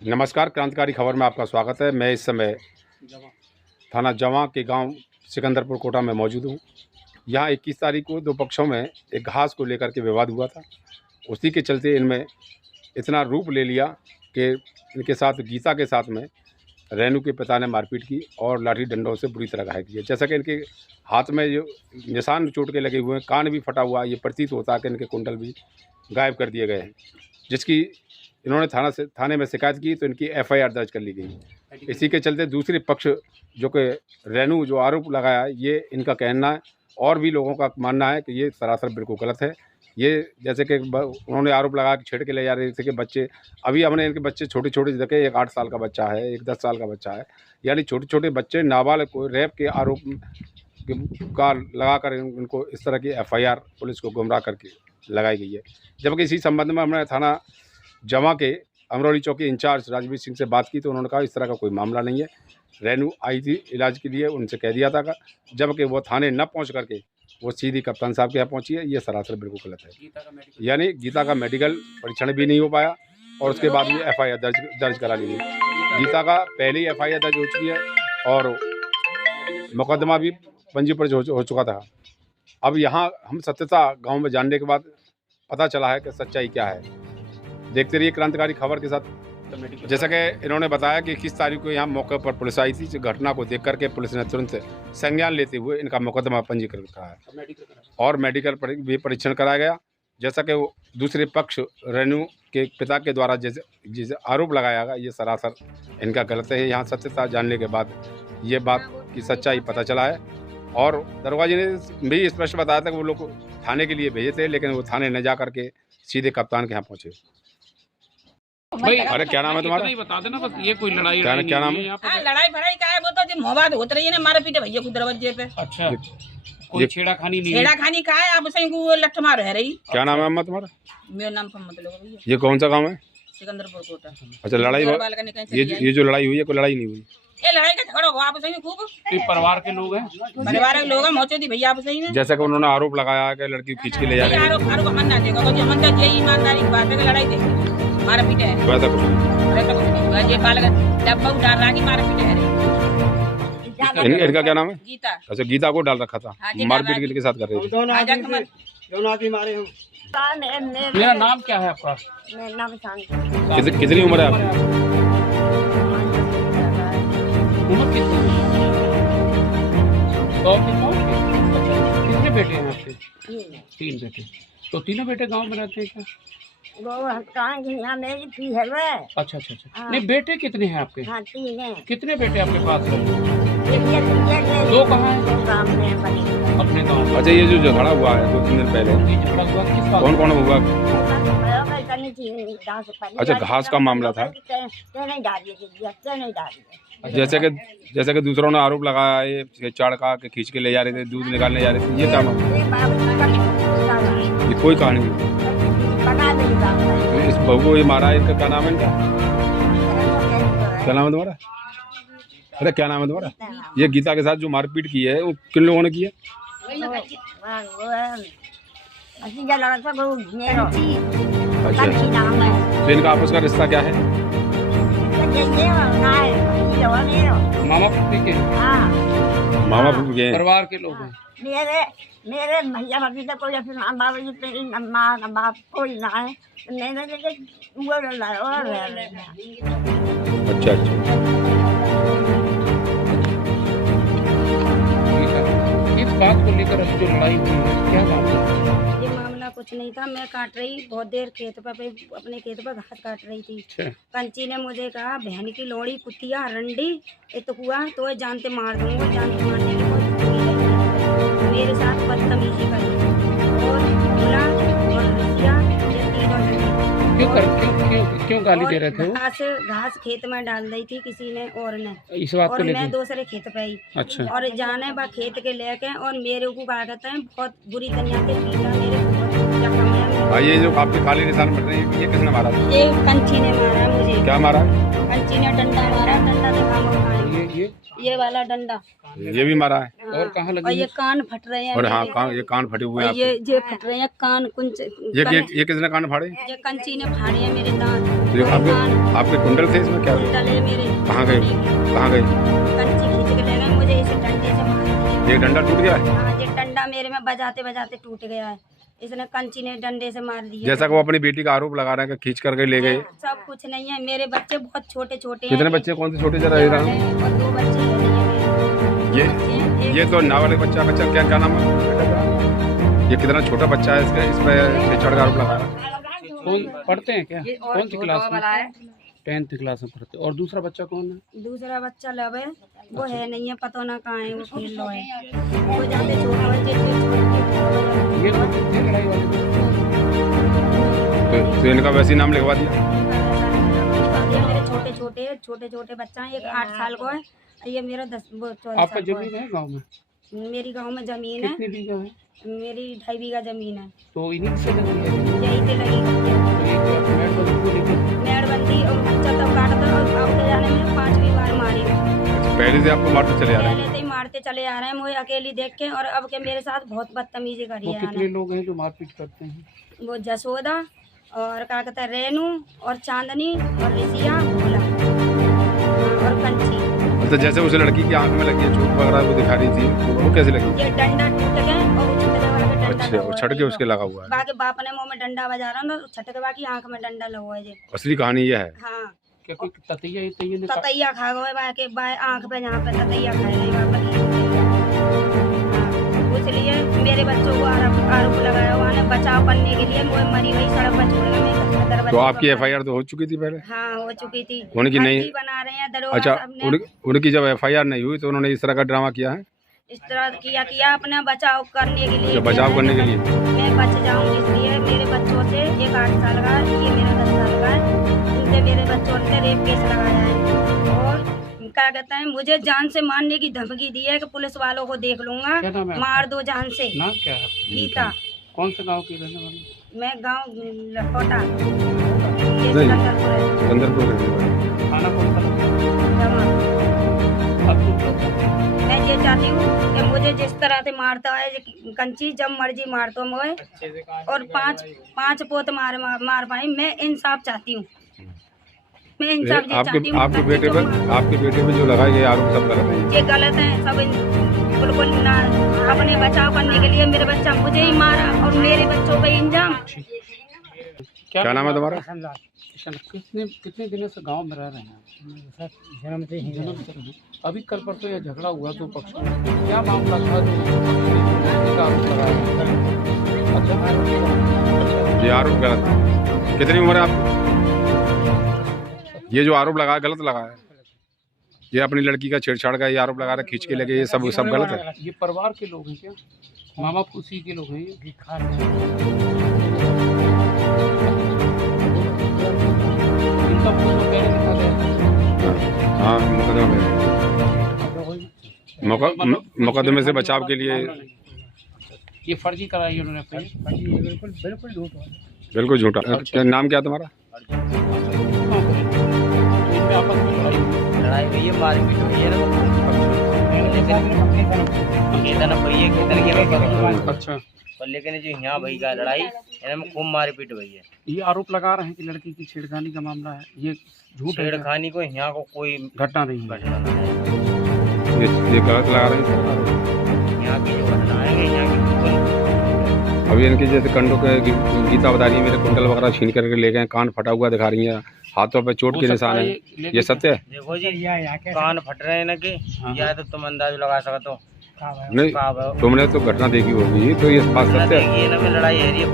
नमस्कार, क्रांतिकारी खबर में आपका स्वागत है। मैं इस समय थाना जवां के गांव सिकंदरपुर कोटा में मौजूद हूं। यहां 21 तारीख को दो पक्षों में एक घास को लेकर के विवाद हुआ था। उसी के चलते इनमें इतना रूप ले लिया कि इनके साथ गीता के साथ में रेनू के पिता ने मारपीट की और लाठी डंडों से बुरी तरह घायल किया। जैसा कि इनके हाथ में जो निशान चोट के लगे हुए हैं, कान भी फटा हुआ है, ये प्रतीत होता है कि इनके कुंडल भी गायब कर दिए गए हैं। जिसकी इन्होंने थाने में शिकायत की तो इनकी एफआईआर दर्ज कर ली गई। इसी के चलते दूसरे पक्ष जो कि रेनू जो आरोप लगाया है, ये इनका कहना है और भी लोगों का मानना है कि ये सरासर बिल्कुल गलत है। ये जैसे कि उन्होंने आरोप लगाया कि छेड़ के ले जा रहे थे कि बच्चे, अभी हमने इनके बच्चे छोटे छोटे देखे, एक 8 साल का बच्चा है, एक 10 साल का बच्चा है, यानी छोटे छोटे बच्चे नाबालिग को रेप के आरोप का लगाकर इनको इस तरह की एफआईआर पुलिस को गुमराह करके लगाई गई है। जबकि इसी संबंध में हमने थाना जवां के अमरौली चौकी इंचार्ज राजवीर सिंह से बात की तो उन्होंने कहा इस तरह का कोई मामला नहीं है। रेनू आई थी इलाज के लिए, उनसे कह दिया था, जबकि वो थाने न पहुंच करके वो सीधी कप्तान साहब के यहाँ पहुंची है। ये सरासर बिल्कुल गलत है। यानी गीता का मेडिकल परीक्षण भी नहीं हो पाया और उसके बाद भी एफआईआर दर्ज करा ली गई। गीता का पहले ही एफआईआर दर्ज हो चुकी है और मुकदमा भी पंजीकृत हो चुका था। अब यहाँ हम सत्यता गाँव में जानने के बाद पता चला है कि सच्चाई क्या है। देखते रहिए क्रांतिकारी खबर के साथ। जैसा कि इन्होंने बताया कि 21 तारीख को यहाँ मौके पर पुलिस आई थी। घटना को देख करके पुलिस ने तुरंत संज्ञान लेते हुए इनका मुकदमा पंजीकृत कराया और मेडिकल भी परीक्षण कराया गया। जैसा कि वो दूसरे पक्ष रेनू के पिता के द्वारा जैसे आरोप लगाया गया, ये सरासर इनका गलत है। यहाँ सत्यता जानने के बाद ये बात की सच्चाई पता चला है और दरोगा जी ने भी स्पष्ट बताया था कि वो लोग थाने के लिए भेजे थे, लेकिन वो थाने न जा करके सीधे कप्तान के यहाँ पहुँचे। भाई अरे क्या नाम है तुम्हारा? नहीं बता देना बस, ये कोई लड़ाई क्या नाम है? लड़ाई भड़ाई का है वो तो जो मोहब्बत होत रही है ना, मारे पीटे भैया को दरवाजे पे। अच्छा, कोई छेड़ाखानी नहीं है? छेड़ाखानी का है, आप सही को लठ मार है रही। क्या नाम है अम्मा तुम्हारा? मेरा नाम फम्मत लोग भैया। ये कौन सा गाँव है? सिकंदरपुर कोटा। अच्छा, लड़ाई ये जो लड़ाई हुई है, कोई लड़ाई नहीं हुई? ये लड़ाई का झगड़ा हुआ आप सही में खूब। ये परिवार के लोग हैं? परिवार के लोग हैं, मौजूद थी भैया आप सही में। जैसा कि उन्होंने आरोप लगाया कि लड़की खींच के ले जा रही है। आरोप मन ना देगा, क्योंकि हम तो यही ईमानदारी की बात है कि लड़ाई देखी मारा पीटे है। वैसा कुछ ये बालक डब्बा उतार रहा कि मारा पीटे है रही। इनका क्या नाम है? गीता। अच्छा, गीता को डाल रखा था, मारपीट के साथ कर रही थी। दोनों आदमी मारे हम। मेरा नाम क्या है आपका? मेरा नाम शांति। कितनी उम्र है आपकी? उम्र कितनी? 100 कितने बेटे हैं आपके? 3 बेटे। तो तीनों बेटे गांव में रहते हैं क्या? यहाँ मेरी पी है वे। अच्छा अच्छा अच्छा। नहीं, बेटे कितने हैं आपके? हाँ, 3 हैं। कितने बेटे आपके पास हैं? दो दो कहाँ हैं? अपने गाँव। अच्छा, ये जो झगड़ा हुआ है 2-3 दिन पहले, ये झगड़ा हुआ किस बात? कौन कौन हुआ? अच्छा, घास का मामला था। नहीं डाली। जैसे कि दूसरों ने आरोप लगाया ये चाड़ का कि खींच के ले जा रहे थे, दूध निकालने जा रहे थे, ये क्या मामला? ये कोई कहानी नहीं। तो इस बहू को ये मारा है, इनका क्या नाम है? इनका क्या नाम है तुम्हारा? अरे क्या नाम है तुम्हारा? ये गीता के साथ जो मारपीट की है वो किन लोगों ने की है? अच्छा, तो इनका आपस का रिश्ता क्या है? मामा पुत्री के? मामा फूफी के हैं? परिवार के लोग हैं? मेरे भैया भाभी तो कोई अपने माँ बाप जी तेरी माँ का बाप कोई ना है। मैंने वो और अच्छा अच्छा। इस बात को लेकर जो लड़ाई हुई है, क्या बात है? ये मामला कुछ नहीं था। मैं काट रही बहुत देर खेत पर अपने खेत पर घास काट रही थी। कंची ने मुझे कहा बहन की लोड़ी कुतिया रंडी तो हुआ तो जानते मार दूंगा। जानते मारने के बाद मेरे साथ बदतमीजी करी और बोला और रुसिया ये तीनों क्यों गाली दे रहे थे? घास खेत में डाल दी थी किसी ने और ने, इस बात और को लेकर? मैं दूसरे खेत पे आई। अच्छा। और जाने बा खेत के लेके और मेरे को क्या कहते हैं बहुत बुरी तरह से पीटा। मेरे को जख्म है। ये जो आपके काले निशान बन रहे हैं, ये किसने मारा? ये कंची ने मारा है मुझे। क्या मारा? कंची ने डंडा मारा। डंडा दिखा ये ये वाला डंडा। ये भी मारा है? और कहाँ और लगी ये है? कान फट रहे हैं और हाँ मेरे। ये कान फटे हुए हैं और ये फट रहे हैं कान कुंच ये किसने कान फाड़े? ये कंची ने फाड़े हैं मेरे दांत ये और कान आपके कुंडल थे इसमें क्या? डले मेरे। कहाँ गए? कहाँ गए? कंची खींच के ले गए मुझे इसे डंडे से मार दिया। ये डंडा टूट गया है? हाँ, ये डंडा मेरे में बजाते बजाते टूट गया है। इसने कंची ने डंडे से मार दिया। जैसा कि वो अपनी बेटी का आरोप लगा रहे हैं कि खींच करके ले गए। सब कुछ नहीं है, मेरे बच्चे बहुत छोटे छोटे हैं। कितने बच्चे? कौन से छोटे जरा ये रहा? और 2 बच्चे हैं मेरे। ये तो नाबालिग बच्चा क्या नाम है? ये कितना छोटा बच्चा है, इसका इस पे छेड़छाड़ का आरोप लगाया। कौन पढ़ते हैं क्या? कौन सी क्लास में? 10th क्लास में पढ़ते। और दूसरा बच्चा कौन है? दूसरा बच्चा लब है, वो है नहीं है, पता ना कहाँ है, वो खेल लो है। वो जाते छोटा बच्चे ये लोग कितने लड़ाई वाले थे? तो इनका वैसे ही नाम लिखवा दिया। मेरे छोटे छोटे बच्चा है। एक 8 साल को है, ये मेरा 14 आपका साल को जमीन है गांव में? है। मेरी गांव में जमीन है, कितने बीघा है? मेरी 2.5 बीघा जमीन है। तो इन्हीं से लगी है जमीन? यही से लगी तो ये क्या मेड़बंदी को लेकर? मेड़बंदी और बच्चा तब काटता और आउट जाने में 5वीं बार मारी। पहले से आपको मारते चले आ रहे हैं? पहले से ही मारते चले आ रहे हैं मुझे अकेली देख के, और अब के मेरे साथ बहुत बदतमीजी करी वो है। कितने लोग हैं जो मारपीट करते हैं? वो जसोदा और क्या कहते हैं रेनू और चांदनी और ऋषिया भोला और कंची। तो जैसे उस लड़की की आंख में लगी है चोट वगैरह वो दिखा रही थी, तो वो कैसे लगी? ये डंडा टूट गए और वो छटके वाला डंडा अच्छा, वो छट के उसके लगा हुआ है। बाकी बाप ने मुंह में डंडा बजा रहा ना, छटके बाकी आंख में डंडा लगा है। असली कहानी ये है। हाँ, क्या कोई ततैया ने ततैया खा गए बाकी बाय आंख पे, जहाँ पे ततैया खाए नहीं वहाँ पे इसलिए मेरे बच्चों को आरोप लगाया हुआ है बचाव करने के लिए। वो मरी हुई सड़क पर छोड़ने में। तो आपकी FIR तो हो चुकी थी पहले? हाँ, हो चुकी थी। उनकी नहीं बना रहे हैं दरोगा अच्छा, साहब ने। उनकी जब FIR नहीं हुई तो उन्होंने इस तरह का ड्रामा किया है? इस तरह किया अपना बचाव करने के लिए। बचाव करने के लिए मैं बच जाऊँ इसलिए मेरे बच्चों से, एक 8 साल का है, ये मेरा 10 साल का है, उनसे मेरे बच्चों ने रेप केस लगाया है। और क्या कहते हैं, मुझे जान से मारने की धमकी दी है कि पुलिस वालों को देख लूंगा, मार दो जान से। नाम क्या है? गीता। कौन से गांव की रहने वाली? मैं गांव लखोटा, ये सिकंदरपुर है। सिकंदरपुर खाना कौन सा? जमा। अब तुम क्या चाहते हो? मैं ये चाहती हूँ कि मुझे जिस तरह से मारता है कंची, जब मर्जी मार दो मुझे, और 5 पोत मार पाए। मैं इंसाफ चाहती हूँ, मैं इंसाफ चाहती हूँ। आपके बेटे पे जो लगाए गए आरोप सब गलत है? ये गलत है सब, बिल्कुल ना। अपने बचाव करने के लिए मेरे बच्चा मुझे ही मारा और मेरे बच्चों पे इंजाम। क्या नाम है तुम्हारा? कितने दिनों से गांव में रह रहे हैं? जन्म से रहे। अभी कल परसों यह झगड़ा हुआ 2 पक्षों में, क्या मामला था जो आरोप लगाया? अच्छा, ये आरोप गलत है। कितनी उम्र है आपकी? ये जो आरोप लगाया गलत लगाया है। ये अपनी लड़की का छेड़छाड़ का ये आरोप लगा रहे, खींच के लगे, ये सब गलत है। ये परिवार के लोग हैं क्या? मामा फूसी के लोग हैं ये? इनका मुकदमा पहले लिखा गया? हाँ, मुकदमे से बचाव के लिए ये फर्जी कराई उन्होंने अपनी? बिल्कुल झूठा। क्या नाम क्या तुम्हारा? आपस में लड़ाई हुई है, मारपीट हुई है ना। अच्छा, पर लेकिन जो यहाँ भई का लड़ाई इनमें खूब मारपीट हुई है। ये आरोप लगा रहे हैं कि लड़की की छेड़खानी का मामला है, ये झूठ है? छेड़खानी को यहाँ को कोई घटना नहीं है। घटना नहीं है, ये गलत लगा रहे हैं। यहाँ की जो घटना है यहाँ की बिल्कुल। अभी इनके जैसे कंडों के गीता बता रही है मेरे कुंडल वगैरह छीन करके ले गए, कान फटा हुआ दिखा रही है, हाथों पे चोट के निशान है। ये सत्य है? देखो जी, कान फट रहे हैं ना कि या तो तुम अंदाज लगा सकते हो। नहीं, तुमने तो घटना देखी होगी, तो ये बात सत्य है? ये ना में लड़ाई है रही है,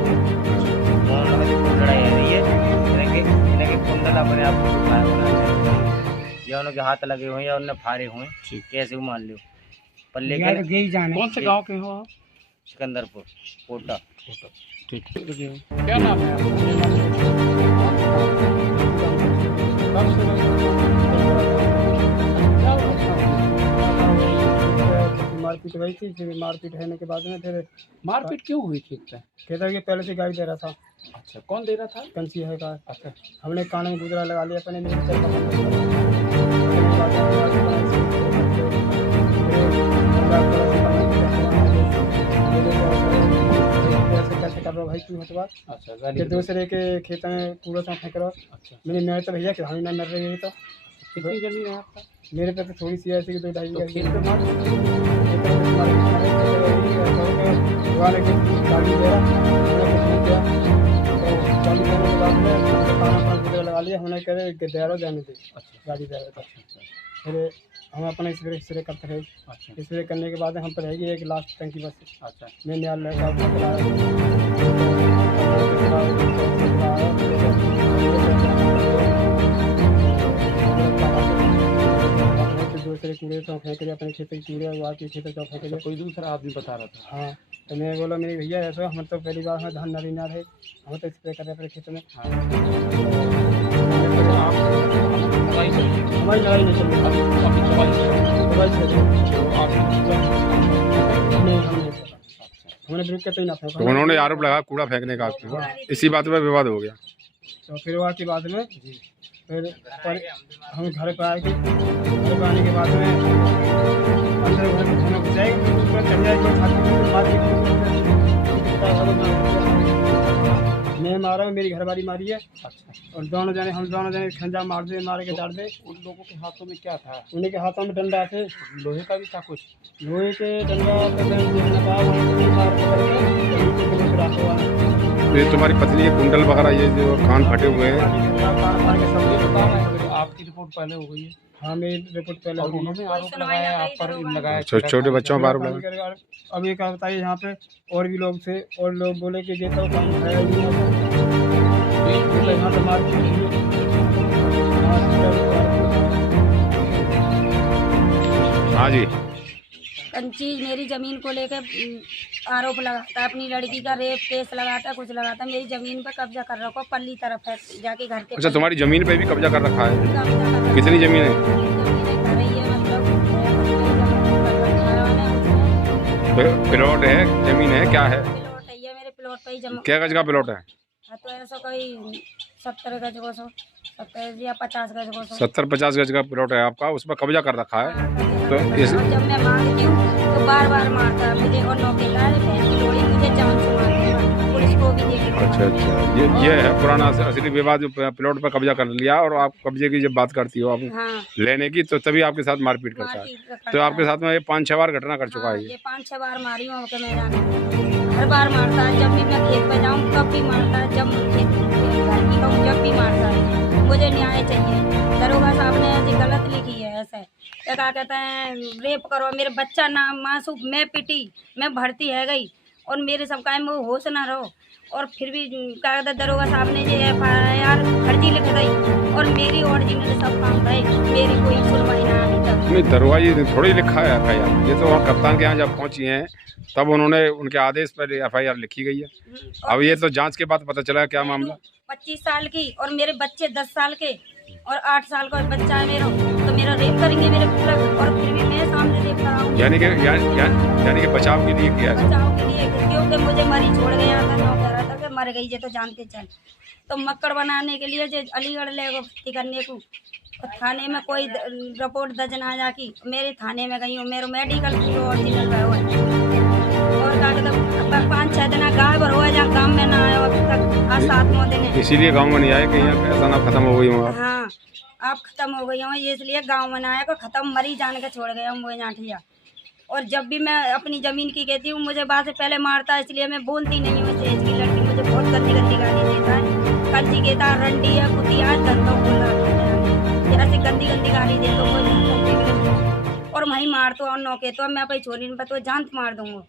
लड़ाई है रही है। इनके कुंडल अपने आप को उठाया होना चाहिए, या उनके हाथ लगे हुए या उन्हें फाड़े हुए, कैसे मान लो। पर लेकिन कौन से गांव के हो आप? सिकंदरपुर कोटा। ठीक, क्या नाम है मारपीट हुई थी। फिर मारपीट होने के बाद में फिर मारपीट क्यों हुई थी? कहता कि पहले से गाड़ी दे रहा था। अच्छा, कौन दे रहा था? कंची है का। अच्छा, हमने कान में गुजरा लगा लिया अपने, मेरे कैसे कर रहा भाई तू हटवा अच्छा गाली कि दूसरे के खेत में कूड़ा सा फेंक रहा अच्छा मेरी मैं तो भैया कि हमें ना मर रही है तो कितनी जमीन है आपका मेरे पे तो थोड़ी सी ऐसी कि 2-2.5 तो खेत पे मार वाले के गाड़ी दे रहा हमने कुछ नहीं किया तो गाड़ी देने के बाद में हमने खाना अपना लगा लिया हमने कह रहे ड्राइवर जाने दे अच्छा गाड़ी ड्राइवर का अच्छा फिर हम अपना स्प्रे करते रहे अच्छा स्प्रे करने के बाद हम पर रहेगी एक लास्ट टंकी बस अच्छा मैं न्याल लगा दूसरे कूड़े तो फेंक दिया अपने खेत के कूड़े वहाँ के खेत तो फेंक दिया कोई दूसरा आदमी बता रहा था हाँ तो मैं बोला मेरे भैया ऐसा हम तो पहली बार में धान नरी ना रहे हम तो स्प्रे कर रहे अपने खेत में दवाई चाहिए हमारी लड़ाई नहीं चल रही अभी दवाई दवाई चल रही तो आपने नहीं हम नहीं पता हमने बिल्कुल कहते ही ना फेंका तो उन्होंने आरोप लगाया कूड़ा फेंकने का आपके ऊपर। इसी बात पर विवाद हो गया। तो फिर वहाँ के बाद में फिर हम घर पर आए घर पर आने के बाद में अंदर घर में घुस जाएगी चढ़ जाएगी मैं मारा हूँ मेरी घरवाली मारी है और दोनों जने हम दोनों जने खंजा मार के डाल दे। उन लोगों के हाथों में क्या था उन्हीं के हाथों में डंडा थे लोहे का भी था कुछ लोहे के डंडा पे मैं देखना पाया वहीं से मार के करके नीचे के रखा हुआ है। तो ये तुम्हारी पत्नी के कुंडल वगैरह ये जो कान फटे हुए हैं आपकी रिपोर्ट पहले हो गई है हाँ मेरी रिपोर्ट पहले और हो गई है। उन्होंने आरोप लगाया आप पर लगाया छोटे छोटे बच्चों पर आरोप लगाया। अब ये क्या बताइए यहाँ पे और भी लोग थे और लोग बोले कि ये तो काम है ही नहीं ऐसा। यहाँ पे मार हाँ जी कंची मेरी ज़मीन को लेकर आरोप लगाता है, अपनी लड़की का रेप केस लगाता है, कुछ लगाता है, मेरी ज़मीन पे कब्जा कर रखा है, पल्ली तरफ है जाके घर के अच्छा तुम्हारी जमीन पे भी कब्जा कर रखा है। कब्जा कर रखा है। कितनी जमीन है? ज़मीन घर ही है मतलब प्लॉट है जमीन है क्या है? प्लॉट है ये मेरे प्लॉट पे ही जमा क्या गज का प्लॉट है? तो ऐसा कोई 70 गज को 70 या 50 गज को 70-50 गज का प्लॉट है आपका, उस पर कब्जा कर रखा है। तो इस और जब मैं मांगती हूँ तो बार बार मारता है मुझे और नौकेला है बहन की लोड़ी मुझे जान से मारती है, पुलिस को भी देख अच्छा ये है पुराना असली विवाद जो प्लॉट पर कब्जा कर लिया और आप कब्जे की जब बात करती हो आप हाँ लेने की तो तभी आपके साथ मारपीट करता है। मारपीट करता तो आपके है। साथ में ये 5-6 बार घटना कर चुका हाँ, है ये। ये 5-6 बार मारी हूँ के मैदान में, हर बार मारता है, जब भी मैं खेत पे जाऊँ तब भी मारता है, जब खेत घर की कहूँ जब भी मारता है। मुझे न्याय चाहिए, दरोगा साहब ने ऐसी गलत लिखी है ऐसे क्या कहते हैं रेप करो, मेरे बच्चा ना मासूम मैं पिटी मैं भर्ती है गई और मेरे सब का में होश ना रहो और फिर भी क्या कहते हैं दरोगा साहब ने ये FIR फर्जी लिख दी और मेरी ओरिजिनल सब काम भाई मेरी कोई सुनवाई ना अभी तक। नहीं दरोगा जी थोड़ी लिखा है FIR, ये तो वहाँ कप्तान के यहाँ जब पहुँची हैं तब उन्होंने उनके आदेश पर FIR लिखी गई है। अब ये तो जांच के बाद पता चला क्या मामला। 25 साल की और मेरे बच्चे 10 साल के और 8 साल का बच्चा है मेरा, तो मेरा रेप करेंगे मेरे पूरा और फिर भी मैं सामने रेप कराऊंगी। यानी कि बचाव के लिए किया है। बचाव के लिए क्योंकि मुझे मरी छोड़ गया था, नौ कह रहा था कि मर गई जे तो जानते चल, तो मक्कड़ बनाने के लिए जो अलीगढ़ ले भर्ती करने को थाने में कोई रिपोर्ट दर्ज ना जाकी, मेरे थाने में गई हूँ, मेरे मेडिकल की ओरिजिनल है और 5-6 दिन गायब हुआ जहाँ काम में ना आया अभी तक, आज 7-9 दिन है। इसीलिए गांव में नहीं आए कि यहाँ पे ऐसा ना खत्म हो गई हूँ। हाँ आप खत्म हो गई हूँ इसलिए गांव में ना आया को खत्म मरी जान के छोड़ गया हूँ वो जाठिया। और जब भी मैं अपनी ज़मीन की कहती हूँ मुझे बात से पहले मारता है, इसलिए मैं बोलती नहीं हूँ। सेज की लड़की मुझे बहुत गंदी गंदी गाली देता है, कंची कहता है रंडी है कुतिया है धंधा बोल रहा ऐसी गंदी गंदी गाली दे तो और वहीं मार तो और नौके तो मैं अपनी छोरी पर तो जान मार दूँगा,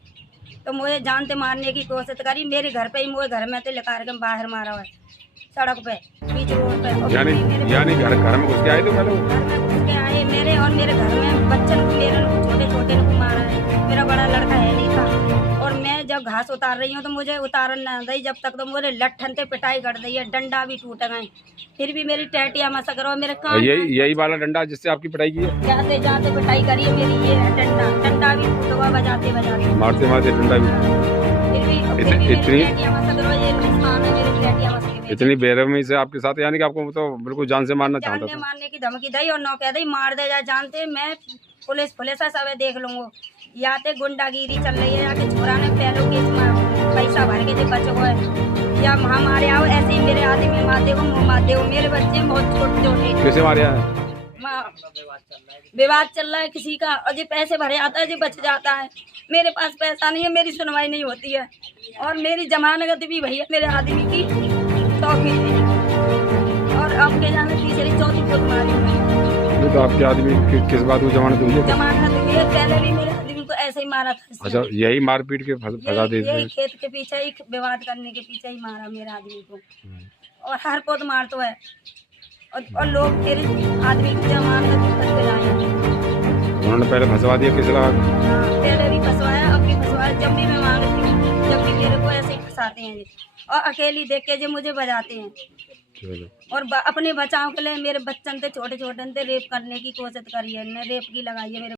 तो मुझे जानते मारने की कोशिश करी, मेरे घर पे ही मुझे घर में तो लेकर के बाहर मारा हुआ है सड़क पे बीच रोड पे। और यानी घर में घुस के आए थे पहले घर में घुस के आए मेरे और मेरे घर में बच्चन को मेरे को छोटे छोटे को मारा है, मेरा बड़ा लड़का है नहीं था। और मैं जब घास उतार रही हूँ तो मुझे उतारन ना दी, जब तक तो मुझे लट्ठन से पिटाई कर दी है, डंडा भी टूट गए, फिर भी मेरी टहटिया मसक रहा मेरे कान यही वाला डंडा जिससे आपकी पिटाई की है? जाते जाते पिटाई करी है मेरी, ये है डंडा भी टूट हुआ बजाते बजाते मारते मारते डंडा भी फिर भी मेरी टहटिया मसक रहा, ये निशान है मेरे बैठी हम इतनी बेरहमी से आपके साथ, यानी कि आपको तो बिल्कुल जान से मारना चाहता जानने था। मारने की धमकी दी और नौ कह दी मार दे जा जानते मैं पुलिस है सब देख लूंगा। या ते गुंडागिरी चल रही है या के छोरा ने पहले केस में पैसा भर के जो बचे हुए या हमारे आओ ऐसे ही मेरे आदमी मारते हो मुँह मारते हो। मेरे बच्चे बहुत छोटे छोटे कैसे मारिया है? विवाद चल रहा है किसी का और जो पैसे भरे आता है जो बच जाता है। मेरे पास पैसा नहीं है, मेरी सुनवाई नहीं होती है और मेरी जमानत भी भैया मेरे आदमी की चौकी थी और अब के जाने तीसरी चौथी खुद मारी ये तो आपके आदमी किस बात को जमानत हुई है? जमानत हुई है। पहले भी मेरे आदमी को ऐसे ही मारा था। अच्छा, यही मारपीट के फंसा देते यही हैं। खेत के पीछे ही विवाद करने के पीछे ही मारा मेरे आदमी को और हर पोत मार तो है और लोग मेरे आदमी की जमानत करके लाए। उन्होंने पहले फंसवा दिया किस लगा? पहले भी फंसवाया अब भी फंसवाया। जब भी मैं मांगती हूँ जब भी मेरे को ऐसे ही फंसाते हैं ये। और अकेली देख के जो मुझे बजाते हैं और अपने बचाव के लिए मेरे बच्चन थे छोटे छोटे थे रेप करने की कोशिश करी है, रेप की लगाई है मेरे